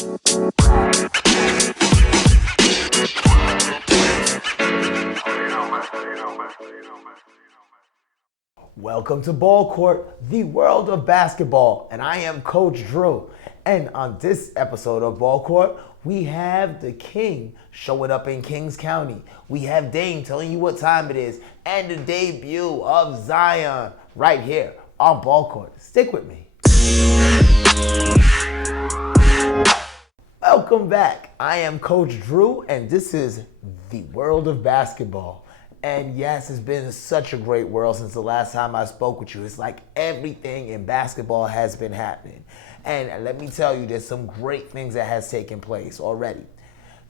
Welcome to BallCourt, the world of basketball, and I am Coach Drew. And on this episode of BallCourt, we have the King showing up in Kings County. We have Dame telling you what time it is, and the debut of Zion right here on BallCourt. Stick with me. Welcome back. I am Coach Drew, and this is the world of basketball. And yes, it's been such a great world since the last time I spoke with you. It's like everything in basketball has been happening. And let me tell you, there's some great things that has taken place already.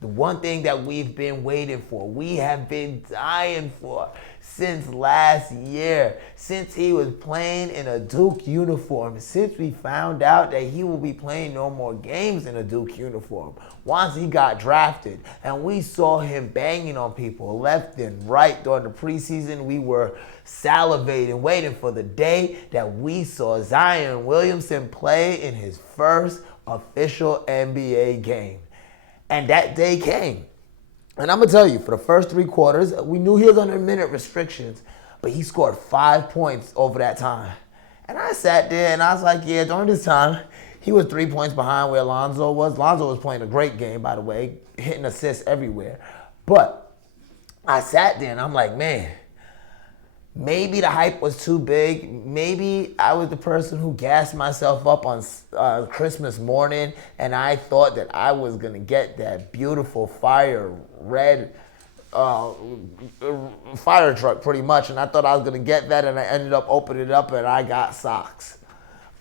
The one thing that we've been waiting for, we have been dying for since last year, since he was playing in a Duke uniform, since we found out that he will be playing no more games in a Duke uniform. Once he got drafted and we saw him banging on people left and right during the preseason, we were salivating, waiting for the day that we saw Zion Williamson play in his first official NBA game. And that day came. And I'm going to tell you, for the first 3 quarters, we knew he was under minute restrictions, but he scored 5 points over that time. And I sat there and I was like, yeah, during this time, he was 3 points behind where Lonzo was. Lonzo was playing a great game, by the way, hitting assists everywhere. But I sat there and I'm like, man, maybe the hype was too big. Maybe I was the person who gassed myself up on Christmas morning and I thought that I was going to get that beautiful fire red fire truck pretty much. And I thought I was going to get that and I ended up opening it up and I got socks.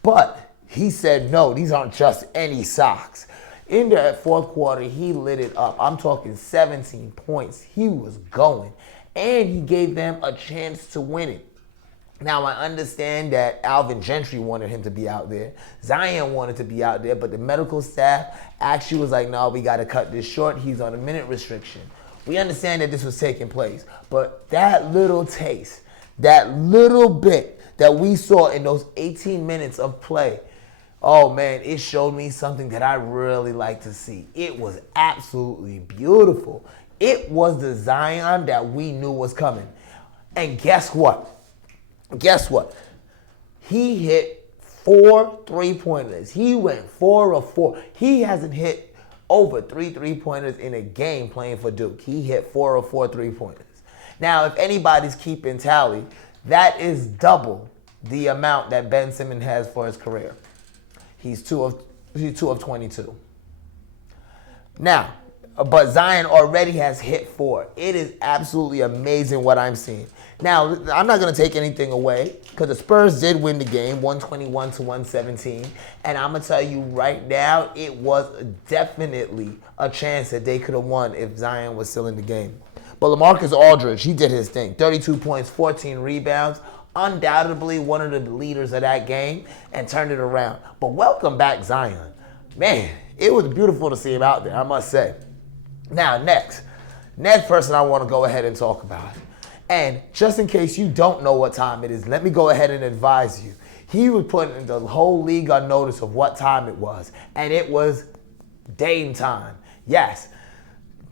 But he said, no, these aren't just any socks. In the fourth quarter, he lit it up. I'm talking 17 points. He was going. And he gave them a chance to win it. Now, I understand that Alvin Gentry wanted him to be out there. Zion wanted to be out there, but the medical staff actually was like, no, we got to cut this short. He's on a minute restriction. We understand that this was taking place, but that little taste, that little bit that we saw in those 18 minutes of play, oh man, it showed me something that I really like to see. It was absolutely beautiful. It was the Zion that we knew was coming. And guess what? Guess what? He hit 4 3-pointers. He went 4 of 4. He hasn't hit over 3 3-pointers in a game playing for Duke. He hit 4 of 4 3-pointers. Now, if anybody's keeping tally, that is double the amount that Ben Simmons has for his career. He's 2 of 22. Now, but Zion already has hit 4. It is absolutely amazing what I'm seeing. Now, I'm not going to take anything away because the Spurs did win the game, 121-117. And I'm going to tell you right now, it was definitely a chance that they could have won if Zion was still in the game. But LaMarcus Aldridge, he did his thing. 32 points, 14 rebounds. Undoubtedly one of the leaders of that game and turned it around. But welcome back, Zion. Man, it was beautiful to see him out there, I must say. Now, next person I want to go ahead and talk about. And just in case you don't know what time it is, let me go ahead and advise you. He was putting the whole league on notice of what time it was. And it was Dame time. Yes,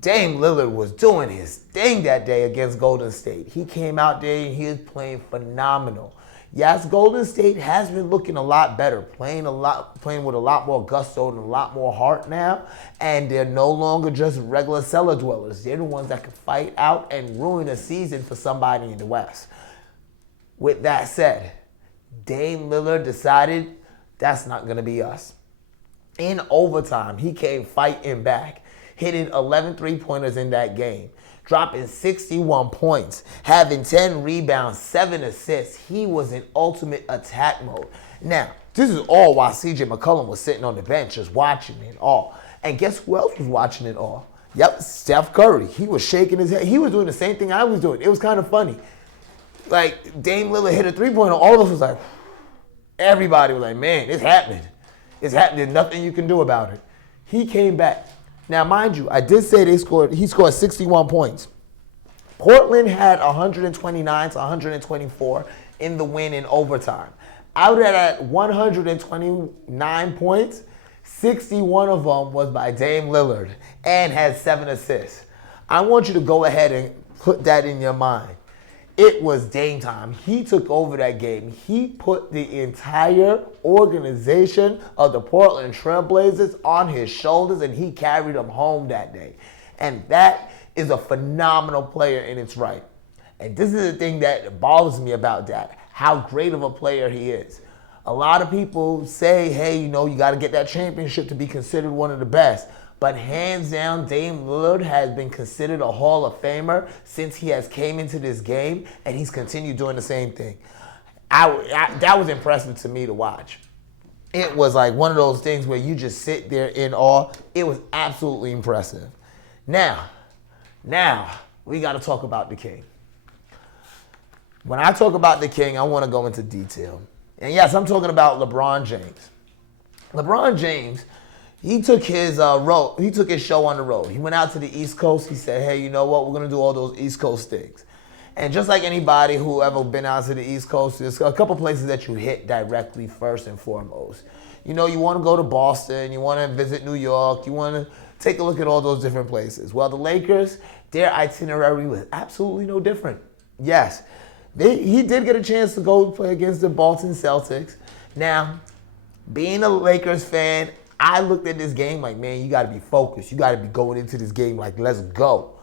Dame Lillard was doing his thing that day against Golden State. He came out there and he was playing phenomenal. Yes, Golden State has been looking a lot better, playing with a lot more gusto and a lot more heart now. And they're no longer just regular cellar dwellers. They're the ones that can fight out and ruin a season for somebody in the West. With that said, Dame Lillard decided that's not going to be us. In overtime, he came fighting back, hitting 11 3-pointers in that game, dropping 61 points, having 10 rebounds, 7 assists. He was in ultimate attack mode. Now, this is all while C.J. McCollum was sitting on the bench just watching it all. And guess who else was watching it all? Yep, Steph Curry. He was shaking his head. He was doing the same thing I was doing. It was kind of funny. Like, Dame Lillard hit a 3-pointer. All of us was like, everybody was like, man, it's happening. It's happening. Nothing you can do about it. He came back. Now, mind you, I did say he scored 61 points. Portland had 129 to 124 in the win in overtime. Out of that 129 points, 61 of them was by Dame Lillard and had 7 assists. I want you to go ahead and put that in your mind. It was Dame time. He took over that game. He put the entire organization of the Portland Trailblazers on his shoulders, and he carried them home that day. And that is a phenomenal player in its right. And this is the thing that bothers me about that, how great of a player he is. A lot of people say, hey, you got to get that championship to be considered one of the best. But hands down, Dame Lillard has been considered a Hall of Famer since he has came into this game, and he's continued doing the same thing. That was impressive to me to watch. It was like one of those things where you just sit there in awe. It was absolutely impressive. Now, we got to talk about the King. When I talk about the King, I want to go into detail. And yes, I'm talking about LeBron James. LeBron James, he took his show on the road. He went out to the East Coast. He said, hey, you know what? We're going to do all those East Coast things. And just like anybody who ever been out to the East Coast, there's a couple places that you hit directly first and foremost. You want to go to Boston. You want to visit New York. You want to take a look at all those different places. Well, the Lakers, their itinerary was absolutely no different. Yes, he did get a chance to go play against the Boston Celtics. Now, being a Lakers fan, I looked at this game like, man, you got to be focused. You got to be going into this game like, let's go.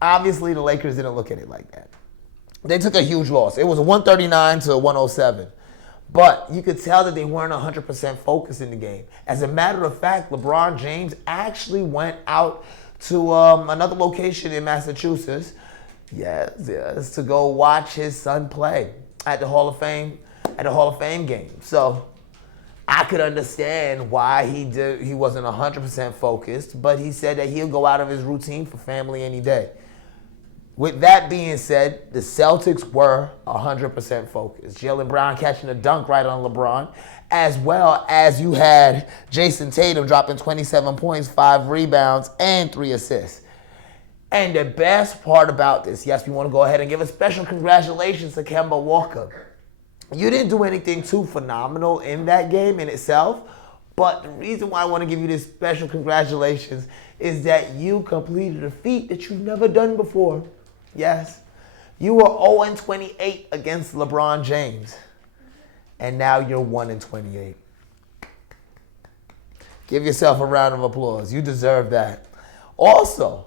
Obviously, the Lakers didn't look at it like that. They took a huge loss. It was 139 to 107. But you could tell that they weren't 100% focused in the game. As a matter of fact, LeBron James actually went out to another location in Massachusetts, yes, to go watch his son play at the Hall of Fame game. So I could understand why he wasn't 100% focused, but he said that he'll go out of his routine for family any day. With that being said, the Celtics were 100% focused. Jaylen Brown catching a dunk right on LeBron, as well as you had Jason Tatum dropping 27 points, 5 rebounds, and 3 assists. And the best part about this, yes, we want to go ahead and give a special congratulations to Kemba Walker. You didn't do anything too phenomenal in that game in itself, but the reason why I want to give you this special congratulations is that you completed a feat that you've never done before. Yes, you were 0-28 against LeBron James, and now you're 1-28. Give yourself a round of applause. You deserve that. Also,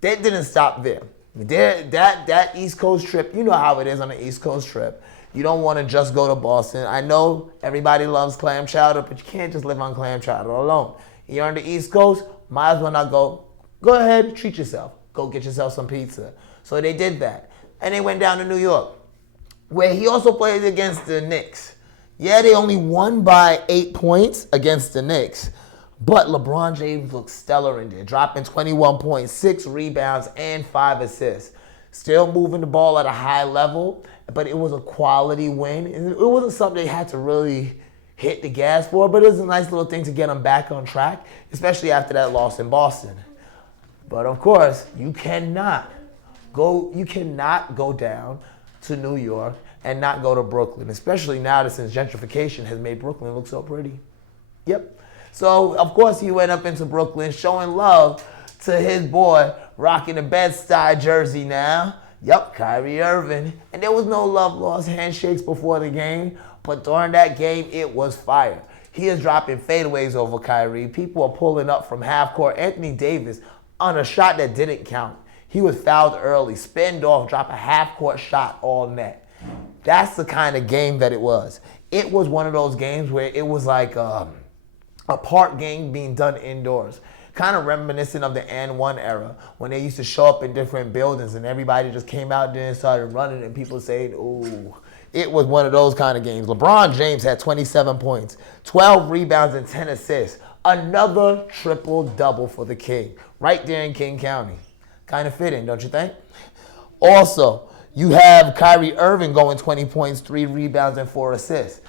that didn't stop there. That East Coast trip, you know how it is on the East Coast trip. You don't want to just go to Boston. I know everybody loves clam chowder, but you can't just live on clam chowder alone. You're on the East Coast, might as well not go. Go ahead, treat yourself. Go get yourself some pizza. So they did that. And they went down to New York, where he also played against the Knicks. Yeah, they only won by 8 points against the Knicks. But LeBron James looked stellar in there, dropping 21 points, 6 rebounds, and 5 assists. Still moving the ball at a high level, but it was a quality win. It wasn't something they had to really hit the gas for, but it was a nice little thing to get them back on track, especially after that loss in Boston. But of course, you cannot go down to New York and not go to Brooklyn, especially now that since gentrification has made Brooklyn look so pretty. Yep. So, of course, he went up into Brooklyn showing love to his boy rocking a Bed-Stuy jersey now. Yep, Kyrie Irving. And there was no love lost handshakes before the game, but during that game, it was fire. He is dropping fadeaways over Kyrie. People are pulling up from half court. Anthony Davis on a shot that didn't count. He was fouled early, spinned off, dropped a half-court shot all net. That's the kind of game that it was. It was one of those games where it was like a park game being done indoors. Kind of reminiscent of the N1 era when they used to show up in different buildings and everybody just came out there and started running and people saying, ooh. It was one of those kind of games. LeBron James had 27 points, 12 rebounds, and 10 assists. Another triple-double for the King, right there in King County. Kind of fitting, don't you think? Also, you have Kyrie Irving going 20 points, 3 rebounds, and 4 assists.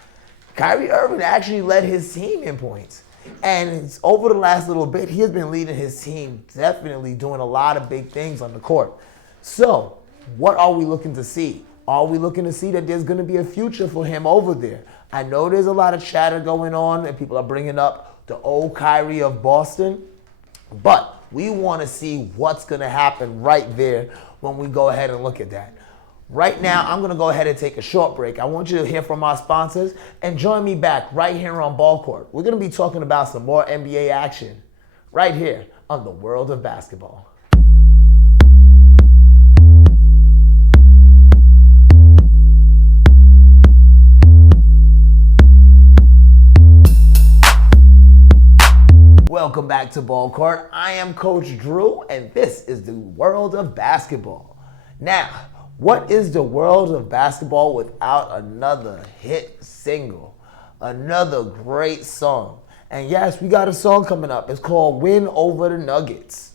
Kyrie Irving actually led his team in points. And over the last little bit, he has been leading his team, definitely doing a lot of big things on the court. So, what are we looking to see? Are we looking to see that there's going to be a future for him over there? I know there's a lot of chatter going on and people are bringing up the old Kyrie of Boston, but we want to see what's going to happen right there when we go ahead and look at that. Right now, I'm going to go ahead and take a short break. I want you to hear from our sponsors and join me back right here on BallCourt. We're going to be talking about some more NBA action right here on the World of Basketball. Welcome back to BallCourt. I am Coach Drew, and this is the World of Basketball. Now, what is the world of basketball without another hit single? Another great song. And yes, we got a song coming up. It's called Win Over the Nuggets.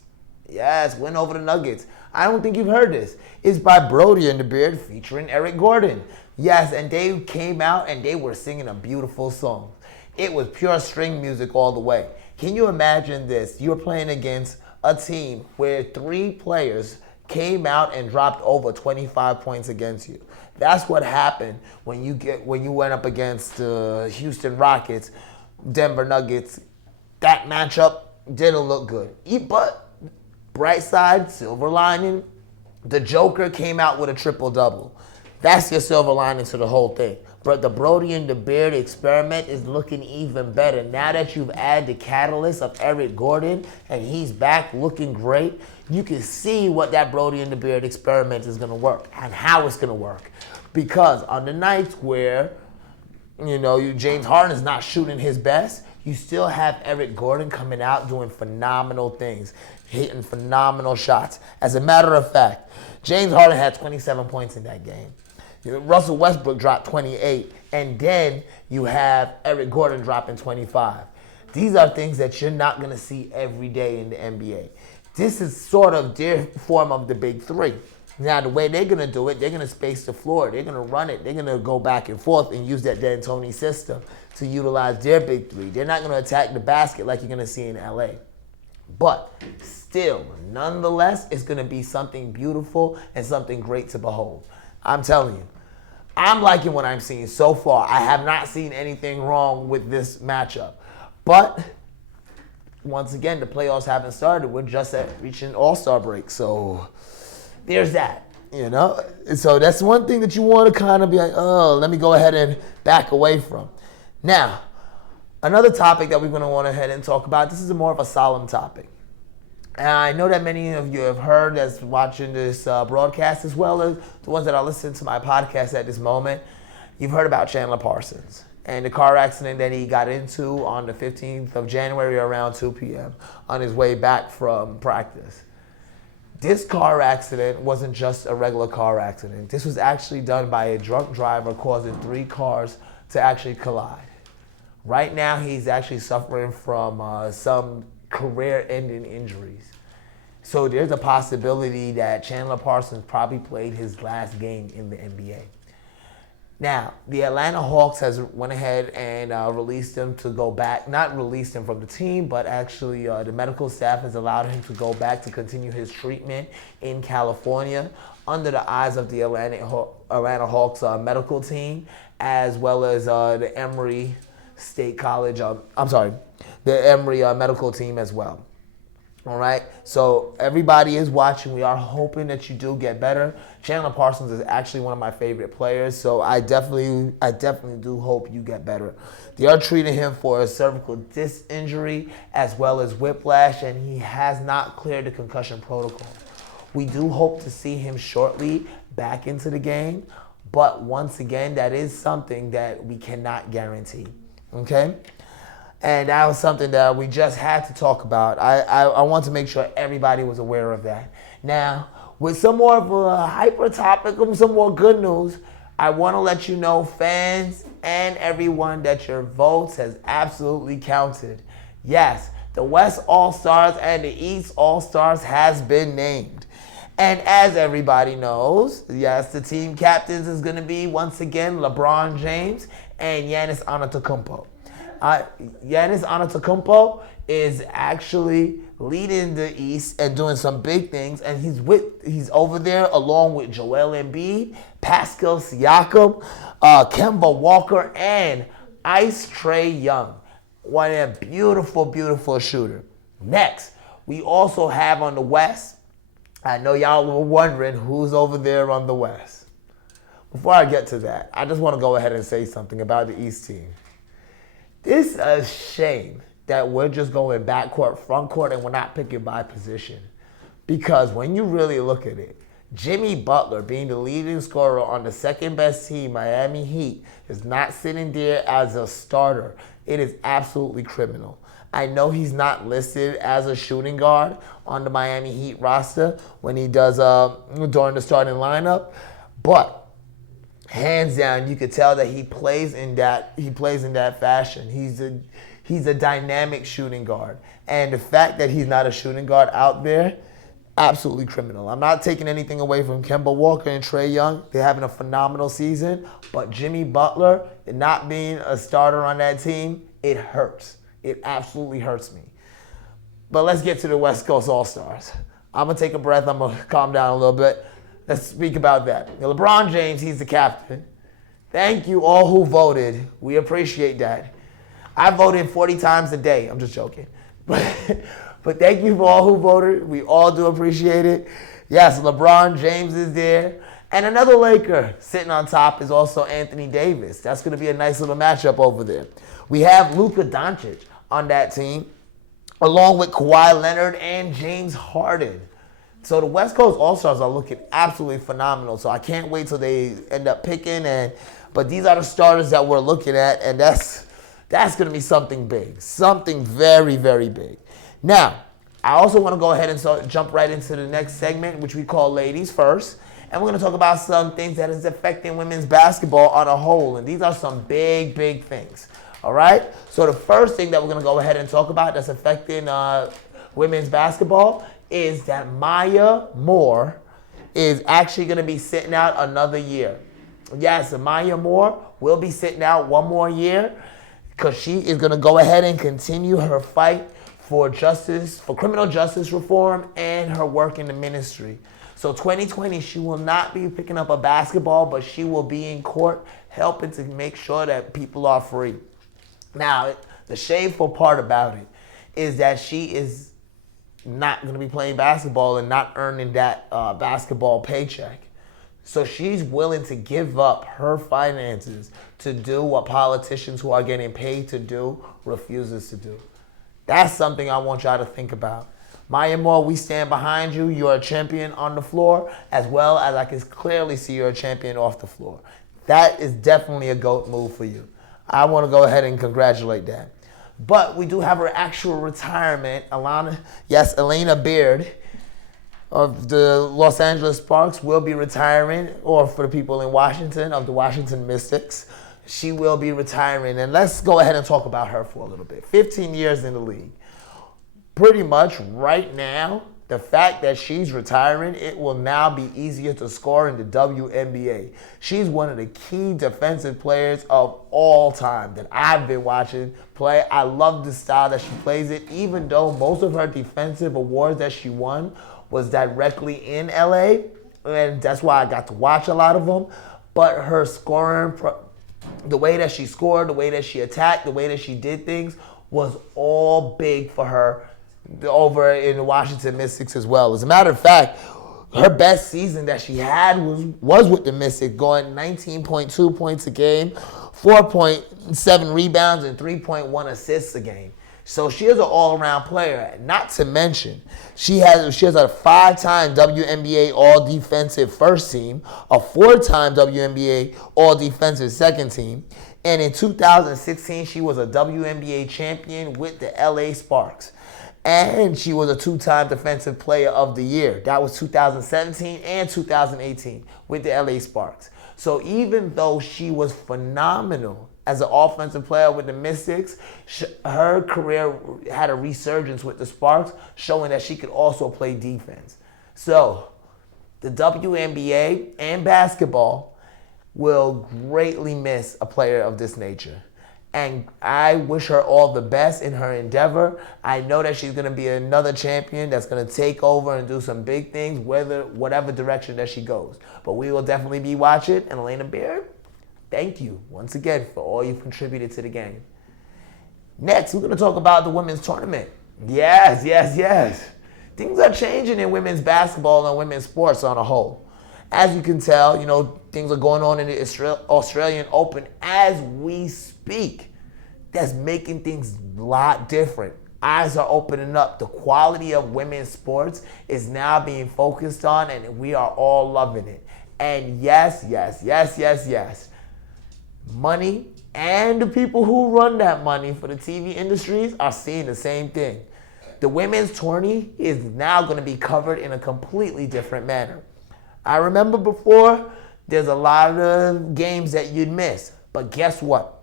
Yes, Win Over the Nuggets. I don't think you've heard this. It's by Brodie The Beard featuring Eric Gordon. Yes, and they came out and they were singing a beautiful song. It was pure string music all the way. Can you imagine this? You're playing against a team where 3 players came out and dropped over 25 points against you. That's what happened when you went up against Houston Rockets, Denver Nuggets. That matchup didn't look good. But bright side, silver lining, the Joker came out with a triple-double. That's your silver lining to the whole thing. But the Brodie The Beard experiment is looking even better. Now that you've added the catalyst of Eric Gordon and he's back looking great, you can see what that Brodie The Beard experiment is going to work and how it's going to work. Because on the nights where, James Harden is not shooting his best, you still have Eric Gordon coming out doing phenomenal things, hitting phenomenal shots. As a matter of fact, James Harden had 27 points in that game. Russell Westbrook dropped 28, and then you have Eric Gordon dropping 25. These are things that you're not going to see every day in the NBA. This is sort of their form of the big three. Now, the way they're going to do it, they're going to space the floor. They're going to run it. They're going to go back and forth and use that D'Antoni system to utilize their big three. They're not going to attack the basket like you're going to see in LA. But still, nonetheless, it's going to be something beautiful and something great to behold. I'm telling you, I'm liking what I'm seeing so far. I have not seen anything wrong with this matchup. But once again, the playoffs haven't started. We're just at reaching All-Star break. So there's that, So that's one thing that you want to kind of be like, oh, let me go ahead and back away from. Now, another topic that we're going to want to head and talk about, this is more of a solemn topic. And I know that many of you have heard that's watching this broadcast, as well as the ones that are listening to my podcast at this moment. You've heard about Chandler Parsons and the car accident that he got into on the 15th of January around 2 p.m. on his way back from practice. This car accident wasn't just a regular car accident. This was actually done by a drunk driver causing 3 cars to actually collide. Right now, he's actually suffering from some career-ending injuries. So there's a possibility that Chandler Parsons probably played his last game in the NBA. Now, the Atlanta Hawks has went ahead and released him to go back, not released him from the team, but actually the medical staff has allowed him to go back to continue his treatment in California under the eyes of the Atlanta Hawks medical team, as well as the Emory State College, the Emory medical team as well. All right, so everybody is watching. We are hoping that you do get better. Chandler Parsons is actually one of my favorite players, so I definitely do hope you get better. They are treating him for a cervical disc injury as well as whiplash, and he has not cleared the concussion protocol. We do hope to see him shortly back into the game, but once again, that is something that we cannot guarantee. Okay? And that was something that we just had to talk about. I want to make sure everybody was aware of that. Now, with some more of a hyper topic, some more good news, I want to let you know, fans and everyone, that your votes has absolutely counted. Yes, the West All-Stars and the East All-Stars has been named. And as everybody knows, yes, the team captains is going to be, once again, LeBron James and Giannis Antetokounmpo. Giannis Antetokounmpo is actually leading the East and doing some big things, and he's over there along with Joel Embiid, Pascal Siakam, Kemba Walker, and Ice Trae Young. One of them beautiful, beautiful shooter. Next, we also have on the West, I know y'all were wondering who's over there on the West. Before I get to that, I just want to go ahead and say something about the East team. It's a shame that we're just going backcourt, frontcourt, and we're not picking by position. Because when you really look at it, Jimmy Butler being the leading scorer on the second best team, Miami Heat, is not sitting there as a starter. It is absolutely criminal. I know he's not listed as a shooting guard on the Miami Heat roster when he does during the starting lineup, but hands down, you could tell that he plays in that fashion. He's a dynamic shooting guard, and the fact that he's not a shooting guard out there, absolutely criminal. I'm not taking anything away from Kemba Walker and Trae Young. They're having a phenomenal season, but Jimmy Butler not being a starter on that team, it hurts. It absolutely hurts me. But let's get to the West Coast All-Stars. I'm going to take a breath. I'm going to calm down a little bit. Let's speak about that. LeBron James, he's the captain. Thank you all who voted. We appreciate that. I voted 40 times a day. I'm just joking. But thank you for all who voted. We all do appreciate it. Yes, LeBron James is there. And another Laker sitting on top is also Anthony Davis. That's going to be a nice little matchup over there. We have Luka Doncic on that team, along with Kawhi Leonard and James Harden. So the West Coast All-Stars are looking absolutely phenomenal. So I can't wait till they end up picking. But these are the starters that we're looking at, and that's going to be something big, something very, very big. Now, I also want to go ahead and jump right into the next segment, which we call Ladies First. And we're going to talk about some things that is affecting women's basketball on a whole. And these are some big, big things. All right? So the first thing that we're going to go ahead and talk about that's affecting women's basketball is that Mya Moore is actually going to be sitting out another year. Yes, Mya Moore will be sitting out one more year because she is going to go ahead and continue her fight for justice, for criminal justice reform, and her work in the ministry. So 2020, she will not be picking up a basketball, but she will be in court helping to make sure that people are free. Now, the shameful part about it is that she is not going to be playing basketball and not earning that basketball paycheck. So she's willing to give up her finances to do what politicians who are getting paid to do refuses to do. That's something I want y'all to think about. Mya Moore, we stand behind you. You're a champion on the floor, as well as I can clearly see you're a champion off the floor. That is definitely a GOAT move for you. I want to go ahead and congratulate that. But we do have her actual retirement. Elana Beard of the Los Angeles Sparks will be retiring, or for the people in Washington, of the Washington Mystics, she will be retiring. And let's go ahead and talk about her for a little bit. 15 years in the league. Pretty much right now, the fact that she's retiring, it will now be easier to score in the WNBA. She's one of the key defensive players of all time that I've been watching play. I love the style that she plays it, even though most of her defensive awards that she won was directly in LA, and that's why I got to watch a lot of them. But her scoring, the way that she scored, the way that she attacked, the way that she did things was all big for her over in the Washington Mystics as well. As a matter of fact, her best season that she had was with the Mystics, going 19.2 points a game, 4.7 rebounds, and 3.1 assists a game. So she is an all-around player. Not to mention, she has a 5-time WNBA All-Defensive First Team, a 4-time WNBA All-Defensive Second Team, and in 2016, she was a WNBA champion with the LA Sparks. And she was a 2-time Defensive Player of the Year. That was 2017 and 2018 with the LA Sparks. So even though she was phenomenal as an offensive player with the Mystics, her career had a resurgence with the Sparks, showing that she could also play defense. So the WNBA and basketball will greatly miss a player of this nature. And I wish her all the best in her endeavor. I know that she's going to be another champion that's going to take over and do some big things, whatever direction that she goes. But we will definitely be watching. And Elana Beard, thank you once again for all you've contributed to the game. Next, we're going to talk about the women's tournament. Yes. Things are changing in women's basketball and women's sports on a whole. As you can tell, things are going on in the Australian Open as we speak. That's making things a lot different. Eyes are opening up. The quality of women's sports is now being focused on, and we are all loving it. And yes. Money and the people who run that money for the TV industries are seeing the same thing. The women's tourney is now going to be covered in a completely different manner. I remember before, there's a lot of games that you'd miss. But guess what?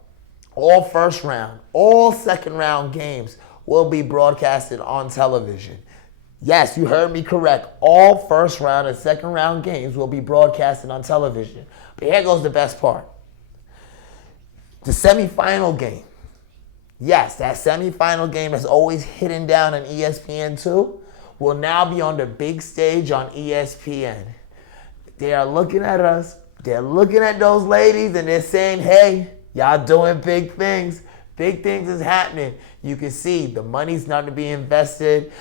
All first round, all second round games will be broadcasted on television. Yes, you heard me correct. All first round and second round games will be broadcasted on television. But here goes the best part. The semifinal game. Yes, that semifinal game that's always hidden down on ESPN2 will now be on the big stage on ESPN. They are looking at us. They're looking at those ladies and they're saying, hey, y'all doing big things. Big things is happening. You can see the money's starting to be invested.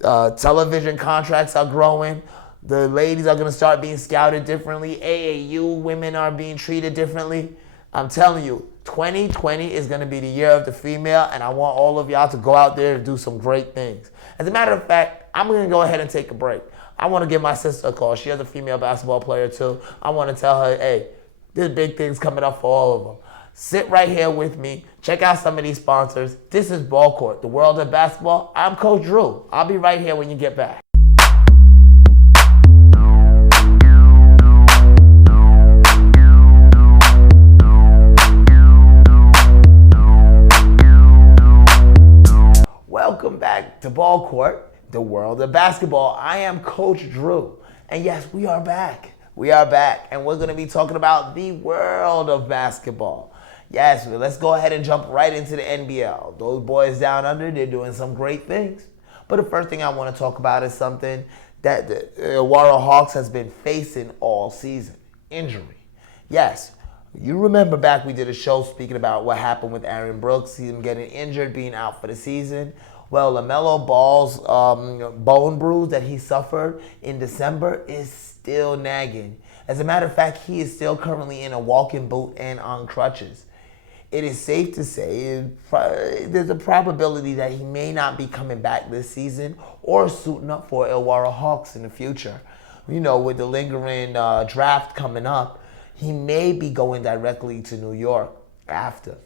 Television contracts are growing. The ladies are going to start being scouted differently. AAU women are being treated differently. I'm telling you, 2020 is going to be the year of the female, and I want all of y'all to go out there and do some great things. As a matter of fact, I'm going to go ahead and take a break. I want to give my sister a call. She has a female basketball player too. I want to tell her, hey, there's big things coming up for all of them. Sit right here with me. Check out some of these sponsors. This is BallCourt, the world of basketball. I'm Coach Drew. I'll be right here when you get back. Welcome back to BallCourt, the world of basketball. I am Coach Drew. And yes, we are back. We are back. And we're going to be talking about the world of basketball. Yes, let's go ahead and jump right into the NBL. Those boys down under, they're doing some great things. But the first thing I want to talk about is something that the Illawarra Hawks has been facing all season. Injury. Yes, you remember back we did a show speaking about what happened with Aaron Brooks, him getting injured, being out for the season. Well, Lamelo Ball's bone bruise that he suffered in December is still nagging. As a matter of fact, he is still currently in a walking boot and on crutches. It is safe to say there's a probability that he may not be coming back this season or suiting up for Illawarra Hawks in the future. With the lingering draft coming up, he may be going directly to New York after.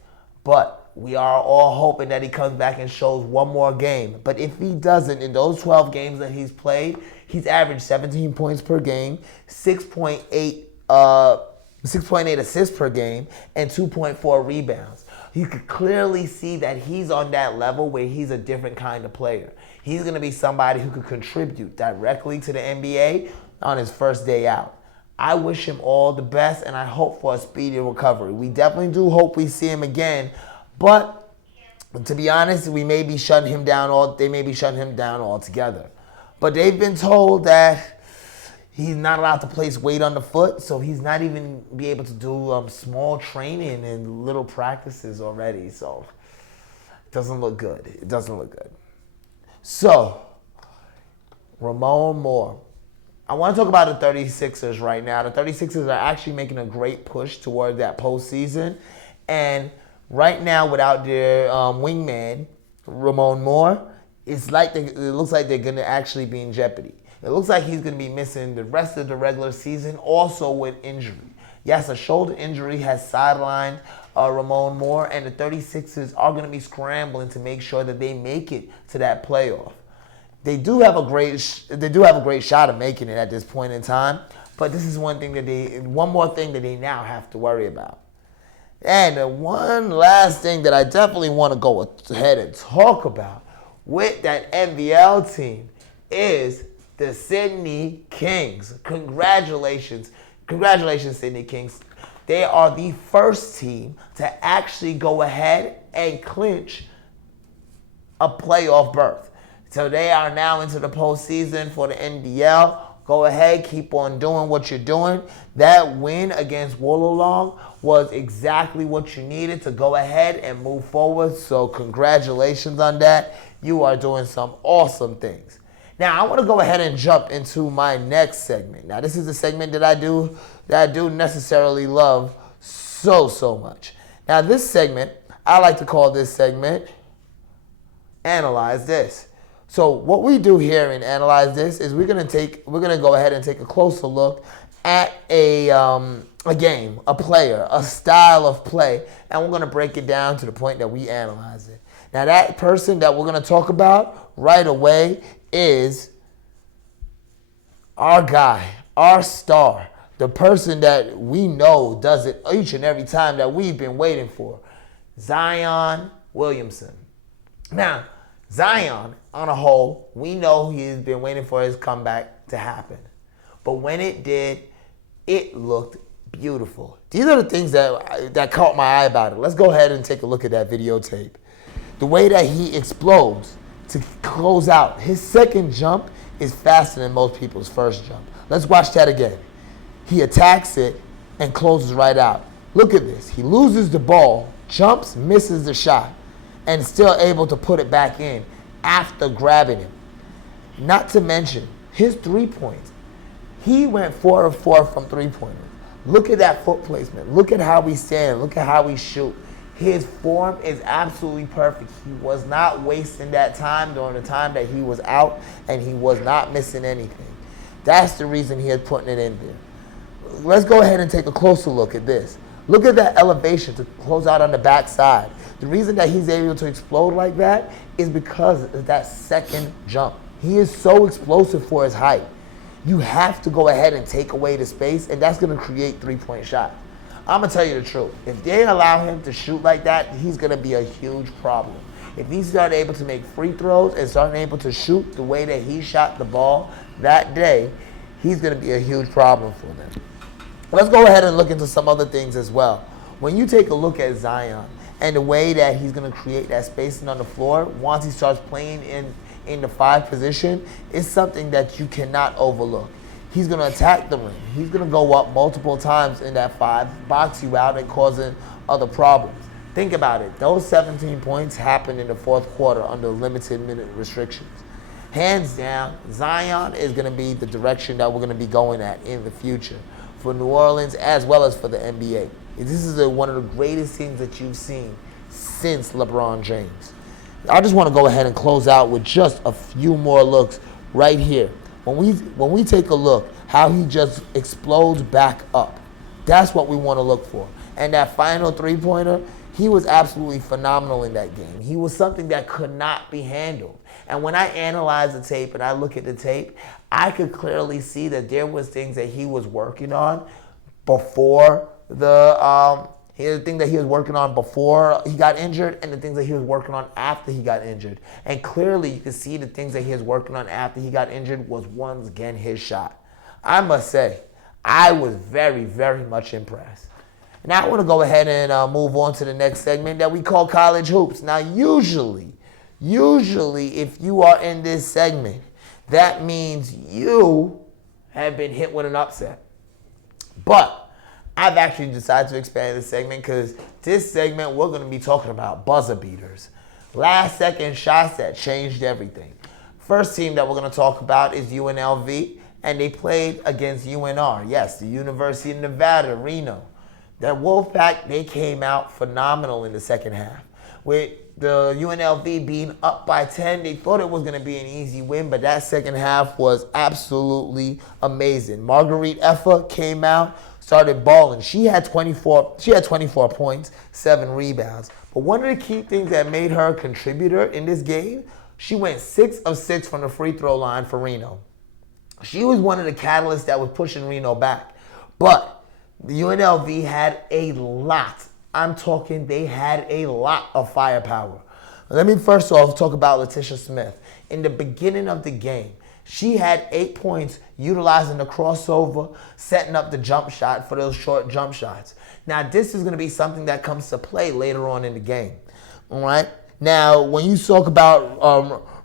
But we are all hoping that he comes back and shows one more game. But if he doesn't, in those 12 games that he's played, he's averaged 17 points per game, 6.8 assists per game, and 2.4 rebounds. You could clearly see that he's on that level where he's a different kind of player. He's going to be somebody who could contribute directly to the NBA on his first day out. I wish him all the best, and I hope for a speedy recovery. We definitely do hope we see him again, but to be honest, they may be shutting him down altogether. But they've been told that he's not allowed to place weight on the foot, so he's not even be able to do small training and little practices already. So it doesn't look good. So, Mya Moore. I want to talk about the 36ers right now. The 36ers are actually making a great push toward that postseason. And right now, without their wingman, Mya Moore, it looks like they're going to actually be in jeopardy. It looks like he's going to be missing the rest of the regular season, also with injury. Yes, a shoulder injury has sidelined Mya Moore, and the 36ers are going to be scrambling to make sure that they make it to that playoff. They do have a great shot of making it at this point in time, but this is one more thing that they now have to worry about. And one last thing that I definitely want to go ahead and talk about with that NBL team is the Sydney Kings. Congratulations, Sydney Kings. They are the first team to actually go ahead and clinch a playoff berth. So they are now into the postseason for the NBL. Go ahead, keep on doing what you're doing. That win against Wollongong was exactly what you needed to go ahead and move forward. So congratulations on that. You are doing some awesome things. Now I want to go ahead and jump into my next segment. Now this is a segment that I do necessarily love so much. Now this segment, I like to call this segment Analyze This. So what we do here in Analyze This is we're gonna go ahead and take a closer look at a game, a player, a style of play, and we're gonna break it down to the point that we analyze it. Now that person that we're gonna talk about right away is our guy, our star, the person that we know does it each and every time that we've been waiting for, Zion Williamson. Now, Zion, on a whole, we know he's been waiting for his comeback to happen. But when it did, it looked beautiful. These are the things that caught my eye about it. Let's go ahead and take a look at that videotape. The way that he explodes to close out. His second jump is faster than most people's first jump. Let's watch that again. He attacks it and closes right out. Look at this. He loses the ball, jumps, misses the shot, and still able to put it back in after grabbing him. Not to mention his 3 points. He went 4 of 4 from 3-pointers. Look at that foot placement. Look at how he stands. Look at how he shoots. His form is absolutely perfect. He was not wasting that time during the time that he was out, and he was not missing anything. That's the reason he is putting it in there. Let's go ahead and take a closer look at this. Look at that elevation to close out on the backside. The reason that he's able to explode like that is because of that second jump. He is so explosive for his height. You have to go ahead and take away the space, and that's going to create 3-point shots. I'm going to tell you the truth. If they allow him to shoot like that, he's going to be a huge problem. If he's not able to make free throws and start able to shoot the way that he shot the ball that day, he's going to be a huge problem for them. Let's go ahead and look into some other things as well. When you take a look at Zion and the way that he's going to create that spacing on the floor once he starts playing in the 5 position, it's something that you cannot overlook. He's going to attack the rim. He's going to go up multiple times in that 5, box you out, and causing other problems. Think about it. Those 17 points happened in the 4th quarter under limited minute restrictions. Hands down, Zion is going to be the direction that we're going to be going at in the future for New Orleans as well as for the NBA. This is one of the greatest things that you've seen since LeBron James. I just want to go ahead and close out with just a few more looks right here. When we take a look, how he just explodes back up. That's what we want to look for. And that final 3-pointer, he was absolutely phenomenal in that game. He was something that could not be handled. And when I analyze the tape and I look at the tape, I could clearly see that there was things that he was working on before the thing that he was working on before he got injured and the things that he was working on after he got injured. And clearly you can see the things that he was working on after he got injured was once again his shot. I must say, I was very, very much impressed. Now I want to go ahead and move on to the next segment that we call College Hoops. Now usually if you are in this segment, that means you have been hit with an upset. But I've actually decided to expand this segment because this segment we're going to be talking about buzzer beaters. Last second shots that changed everything. First team that we're going to talk about is UNLV, and they played against UNR. Yes, the University of Nevada, Reno. That Wolfpack, they came out phenomenal in the second half. With the UNLV being up by 10, they thought it was going to be an easy win, but that second half was absolutely amazing. Marguerite Effa came out, started balling. She had 24 points, 7 rebounds. But one of the key things that made her a contributor in this game, she went 6 of 6 from the free throw line for Reno. She was one of the catalysts that was pushing Reno back. But the UNLV had a lot. I'm talking they had a lot of firepower. Let me first off talk about Letitia Smith. In the beginning of the game, she had 8 points utilizing the crossover, setting up the jump shot for those short jump shots. Now, this is going to be something that comes to play later on in the game. All right? Now, when you talk about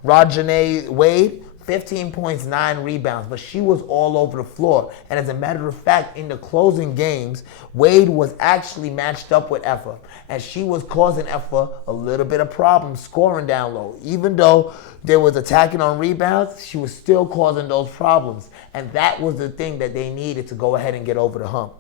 Rajane Wade, 15 points, 9 rebounds, but she was all over the floor. And as a matter of fact, in the closing games, Wade was actually matched up with Effa, and she was causing Effa a little bit of problems scoring down low. Even though they was attacking on rebounds, she was still causing those problems. And that was the thing that they needed to go ahead and get over the hump.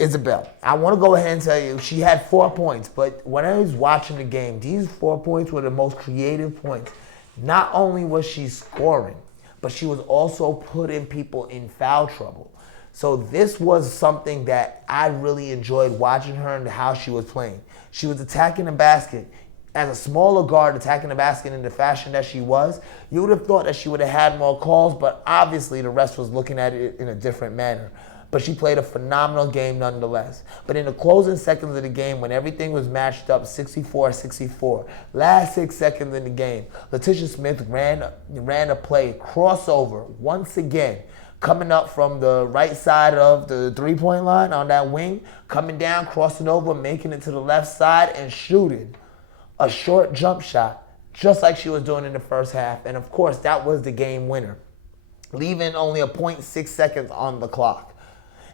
Isabel, I want to go ahead and tell you, she had 4 points, but when I was watching the game, these 4 points were the most creative points. Not only was she scoring, but she was also putting people in foul trouble. So this was something that I really enjoyed watching her and how she was playing. She was attacking the basket. As a smaller guard attacking the basket in the fashion that she was, you would have thought that she would have had more calls, but obviously the rest was looking at it in a different manner. But she played a phenomenal game nonetheless. But in the closing seconds of the game, when everything was matched up 64-64, last 6 seconds in the game, Letitia Smith ran a play, crossover, once again, coming up from the right side of the three-point line on that wing, coming down, crossing over, making it to the left side, and shooting a short jump shot, just like she was doing in the first half. And of course, that was the game winner, leaving only a 0.6 seconds on the clock.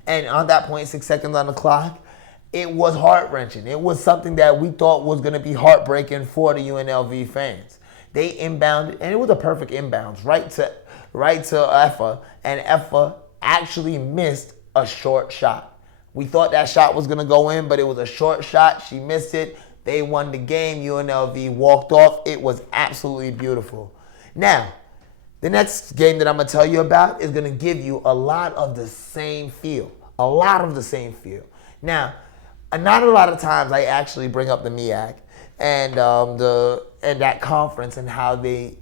And on that 0.6 seconds on the clock, it was heart-wrenching. It was something that we thought was going to be heartbreaking for the UNLV fans. They inbounded, and it was a perfect inbounds, right to Effa, and Effa actually missed a short shot. We thought that shot was going to go in, but it was a short shot. She missed it. They won the game. UNLV walked off. It was absolutely beautiful. Now, the next game that I'm going to tell you about is going to give you a lot of the same feel. A lot of the same feel. Now, not a lot of times I actually bring up the MEAC and that conference and how the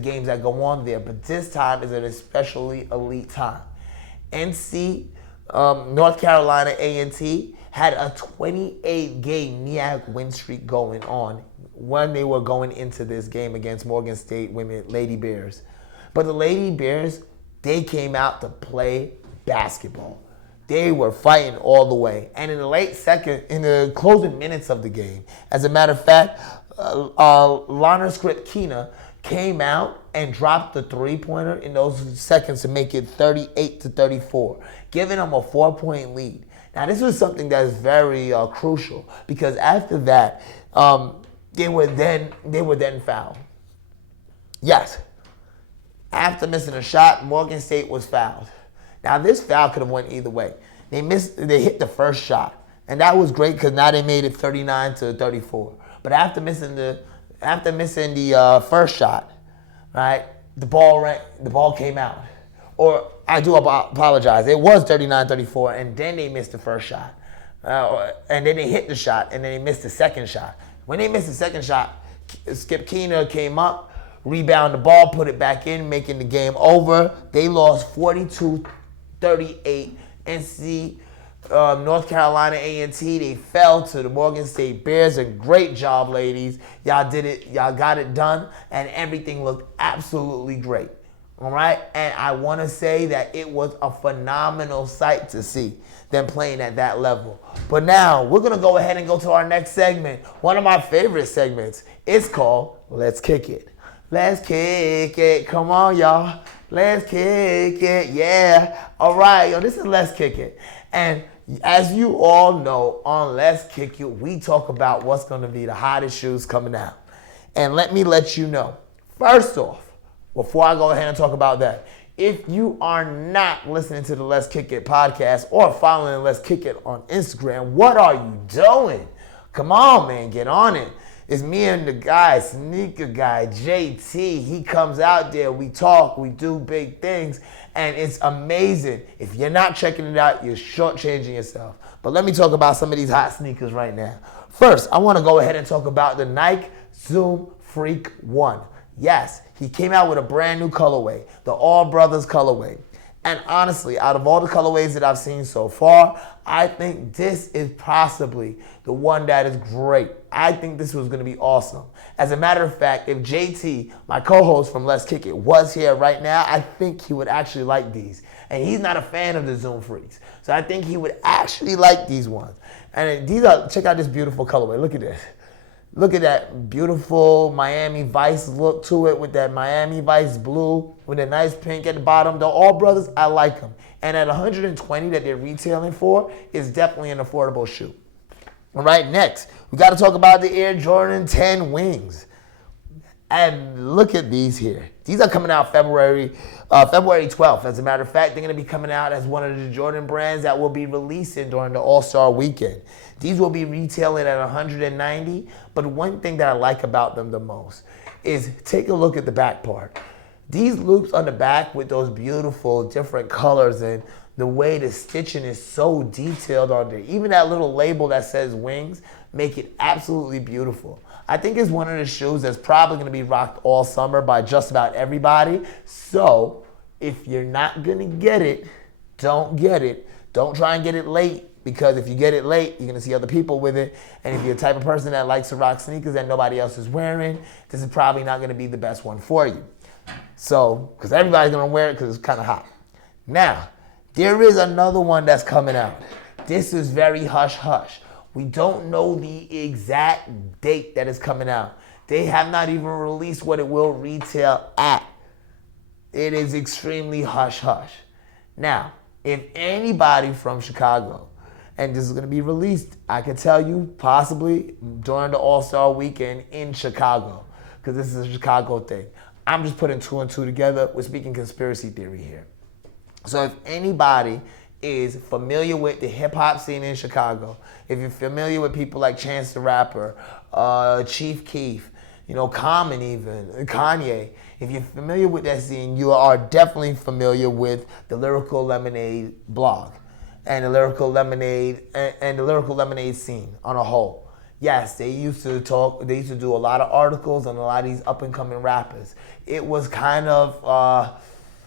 games that go on there, but this time is an especially elite time. North Carolina A&T had a 28-game MEAC win streak going on when they were going into this game against Morgan State Lady Bears. But the Lady Bears, they came out to play basketball. They were fighting all the way. And in the closing minutes of the game, as a matter of fact, Lana Skripkina came out and dropped the three-pointer in those seconds to make it 38-34, giving them a 4-point lead. Now, this was something that is very crucial, because after that, they were then fouled. Yes. After missing a shot, Morgan State was fouled. Now, this foul could have went either way. They hit the first shot, and that was great because now they made it 39-34. But after missing the first shot, right, the ball came out. Or I do apologize. It was 39-34, and then they missed the first shot, and then they hit the shot, and then they missed the second shot. When they missed the second shot, Skip Keener came up, rebound the ball, put it back in, making the game over. They lost 42-38. North Carolina A&T, they fell to the Morgan State Bears. A great job, ladies. Y'all did it. Y'all got it done, and everything looked absolutely great. All right? And I want to say that it was a phenomenal sight to see them playing at that level. But now, we're going to go ahead and go to our next segment. One of my favorite segments. It's called Let's Kick It. Let's kick it. Come on, y'all. Let's kick it. Yeah. All right. Yo, this is Let's Kick It. And as you all know, on Let's Kick It, we talk about what's going to be the hottest shoes coming out. And let me let you know, first off, before I go ahead and talk about that, if you are not listening to the Let's Kick It podcast or following Let's Kick It on Instagram, what are you doing? Come on, man. Get on it. It's me and the guy, sneaker guy, JT. He comes out there, we talk, we do big things, and it's amazing. If you're not checking it out, you're shortchanging yourself. But let me talk about some of these hot sneakers right now. First, I want to go ahead and talk about the Nike Zoom Freak 1. Yes, he came out with a brand new colorway, the All Brothers colorway. And honestly, out of all the colorways that I've seen so far, I think this is possibly the one that is great. I think this was going to be awesome. As a matter of fact, if JT, my co-host from Let's Kick It, was here right now, I think he would actually like these. And he's not a fan of the Zoom Freaks. So I think he would actually like these ones. And these are, check out this beautiful colorway. Look at this. Look at that beautiful Miami Vice look to it with that Miami Vice blue with a nice pink at the bottom. They're all brothers. I like them. And at $120 that they're retailing for, it's definitely an affordable shoe. All right, next, we got to talk about the Air Jordan 10 Wings. And look at these here. These are coming out February 12th. As a matter of fact, they're going to be coming out as one of the Jordan brands that will be releasing during the All-Star weekend. These will be retailing at $190, but one thing that I like about them the most is take a look at the back part. These loops on the back with those beautiful different colors and the way the stitching is so detailed on there. Even that little label that says wings make it absolutely beautiful. I think it's one of the shoes that's probably going to be rocked all summer by just about everybody. So if you're not going to get it, don't get it. Don't try and get it late, because if you get it late, you're going to see other people with it. And if you're the type of person that likes to rock sneakers that nobody else is wearing, this is probably not going to be the best one for you. So, because everybody's going to wear it because it's kind of hot. Now, there is another one that's coming out. This is very hush-hush. We don't know the exact date that is coming out. They have not even released what it will retail at. It is extremely hush-hush. Now, if anybody from Chicago, and this is going to be released, I can tell you, possibly during the All-Star weekend in Chicago, because this is a Chicago thing. I'm just putting two and two together. We're speaking conspiracy theory here. So if anybody is familiar with the hip-hop scene in Chicago, if you're familiar with people like Chance the Rapper, Chief Keef, Common even, Kanye, if you're familiar with that scene, you are definitely familiar with the Lyrical Lemonade blog and the Lyrical Lemonade and the Lyrical Lemonade scene on a whole. Yes, they used to do a lot of articles on a lot of these up-and-coming rappers. It was kind of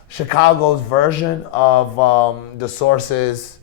Chicago's version of the Source's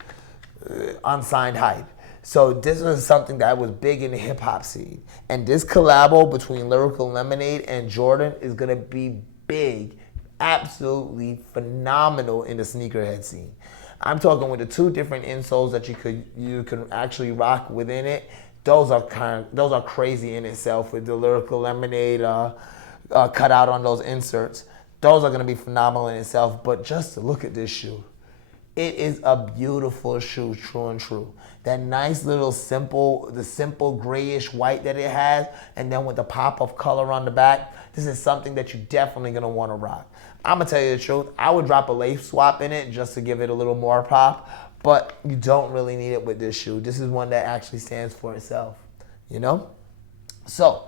unsigned hype. So this was something that was big in the hip-hop scene. And this collabo between Lyrical Lemonade and Jordan is going to be big, absolutely phenomenal in the sneakerhead scene. I'm talking with the two different insoles that you can actually rock within it. Those are crazy in itself with the Lyrical Lemonade cut out on those inserts. Those are going to be phenomenal in itself. But just to look at this shoe, it is a beautiful shoe, true and true. That nice little simple grayish white that it has, and then with the pop of color on the back, this is something that you're definitely going to want to rock. I'm going to tell you the truth, I would drop a lace swap in it just to give it a little more pop, but you don't really need it with this shoe. This is one that actually stands for itself, So,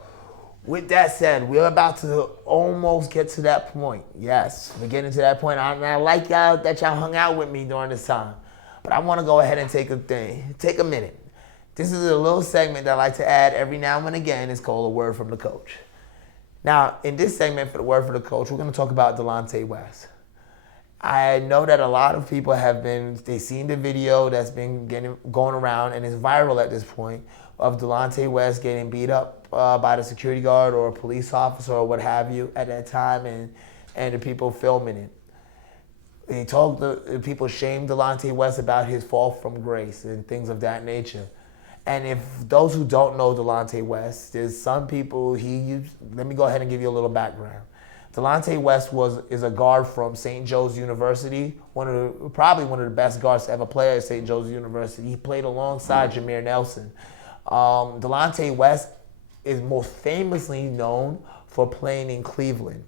with that said, we're about to almost get to that point. Yes, we're getting to that point. I like y'all that y'all hung out with me during this time. But I want to go ahead and take a minute. This is a little segment that I like to add every now and again. It's called A Word from the Coach. Now, in this segment for the Word from the Coach, we're going to talk about Delonte West. I know that a lot of people they've seen the video that's been going around and is viral at this point of Delonte West getting beat up by the security guard or a police officer or what have you at that time, and the people filming it. People shamed Delonte West about his fall from grace and things of that nature. And if those who don't know Delonte West, there's some people let me go ahead and give you a little background. Delonte West is a guard from St. Joe's University, probably one of the best guards to ever play at St. Joe's University. He played alongside Jameer Nelson. Delonte West is most famously known for playing in Cleveland.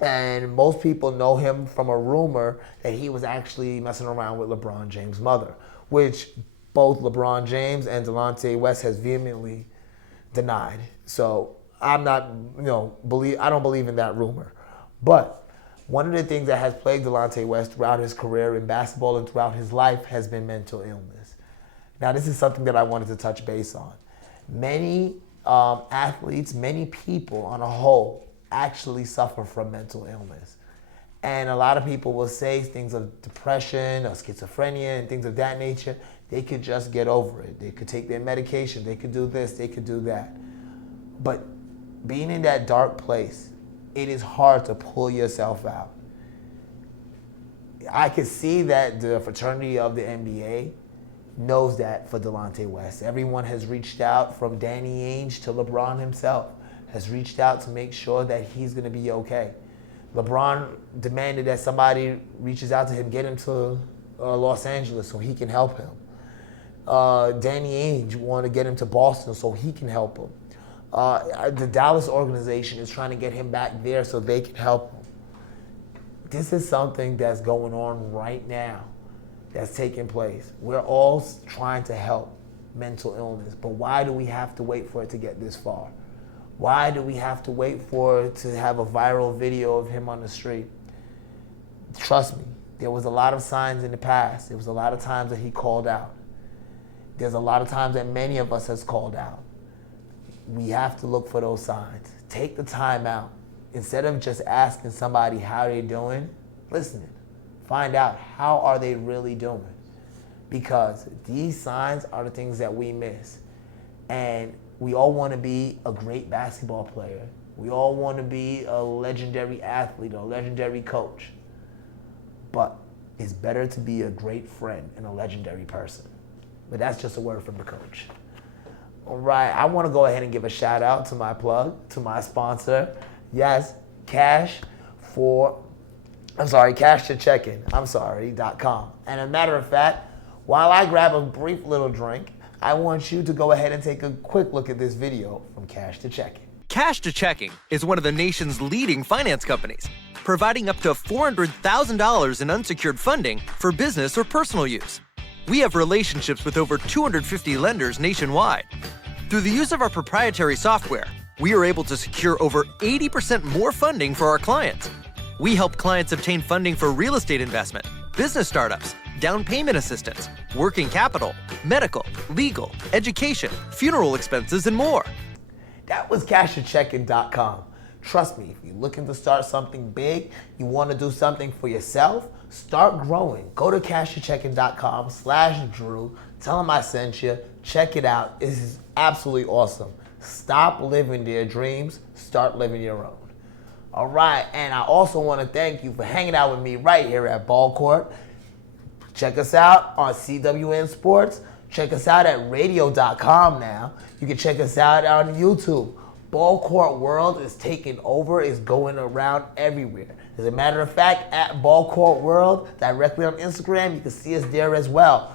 And most people know him from a rumor that he was actually messing around with LeBron James' mother, which both LeBron James and Delonte West has vehemently denied. So I don't believe in that rumor. But one of the things that has plagued Delonte West throughout his career in basketball and throughout his life has been mental illness. Now, this is something that I wanted to touch base on. Many athletes, many people on a whole, actually suffer from mental illness. And a lot of people will say things of depression or schizophrenia and things of that nature. They could just get over it. They could take their medication. They could do this. They could do that. But being in that dark place, it is hard to pull yourself out. I could see that the fraternity of the NBA knows that for Delonte West. Everyone has reached out, from Danny Ainge to LeBron himself, has reached out to make sure that he's going to be okay. LeBron demanded that somebody reaches out to him, get him to Los Angeles so he can help him. Danny Ainge wanted to get him to Boston so he can help him. The Dallas organization is trying to get him back there so they can help him. This is something that's going on right now, that's taking place. We're all trying to help mental illness, but why do we have to wait for it to get this far? Why do we have to wait for it to have a viral video of him on the street? Trust me, there was a lot of signs in the past. There was a lot of times that he called out. There's a lot of times that many of us has called out. We have to look for those signs. Take the time out. Instead of just asking somebody how they're doing, listening. Find out how are they really doing. Because these signs are the things that we miss. And we all want to be a great basketball player. We all want to be a legendary athlete or a legendary coach. But it's better to be a great friend and a legendary person. But that's just a word from the coach. All right, I want to go ahead and give a shout out to my plug, to my sponsor. Yes, cash2checkin.com. And as a matter of fact, while I grab a brief little drink, I want you to go ahead and take a quick look at this video from Cash to Checkin. Cash to Checking is one of the nation's leading finance companies, providing up to $400,000 in unsecured funding for business or personal use. We have relationships with over 250 lenders nationwide. Through the use of our proprietary software, we are able to secure over 80% more funding for our clients. We help clients obtain funding for real estate investment, business startups, down payment assistance, working capital, medical, legal, education, funeral expenses, and more. That was cash2checkin.com. Trust me, if you're looking to start something big, you want to do something for yourself, start growing. Go to cash2checkin.com/Drew. Tell them I sent you. Check it out. This is absolutely awesome. Stop living their dreams. Start living your own. All right, and I also want to thank you for hanging out with me right here at BallCourt. Check us out on CWN Sports. Check us out at radio.com now. You can check us out on YouTube. BallCourt World is taking over, is going around everywhere. As a matter of fact, at BallCourt World, directly on Instagram, you can see us there as well.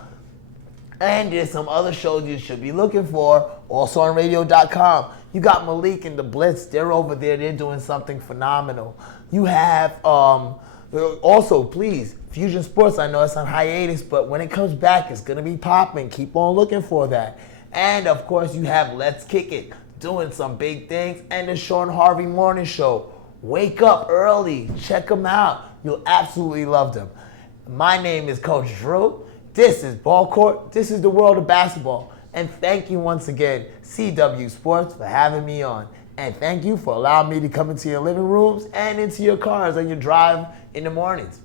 And there's some other shows you should be looking for, also on radio.com. You got Malik and the Blitz, they're over there, they're doing something phenomenal. You have, also, please, Fusion Sports, I know it's on hiatus, but when it comes back, it's gonna be popping. Keep on looking for that. And of course, you have Let's Kick It, doing some big things, and the Sean Harvey Morning Show. Wake up early, check them out. You'll absolutely love them. My name is Coach Drew. This is BallCourt. This is the world of basketball. And thank you once again, CW Sports, for having me on. And thank you for allowing me to come into your living rooms and into your cars on your drive in the mornings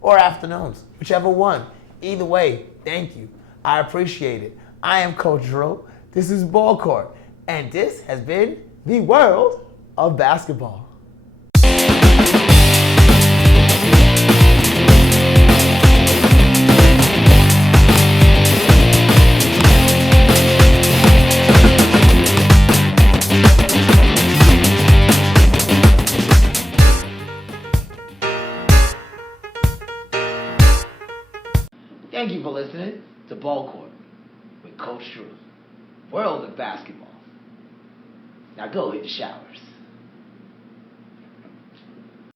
or afternoons, whichever one. Either way, thank you. I appreciate it. I am Coach Drew. This is BallCourt. And this has been the world of basketball. Thank you for listening to BallCourt with Coach Drew. World of basketball. Now go hit the showers.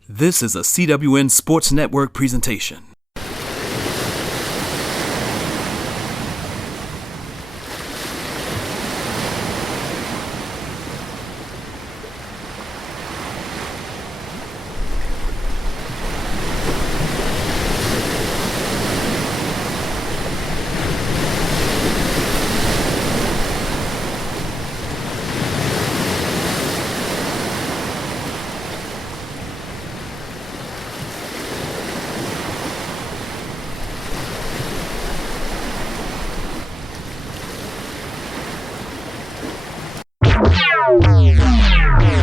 This is a CWN Sports Network presentation. Bye.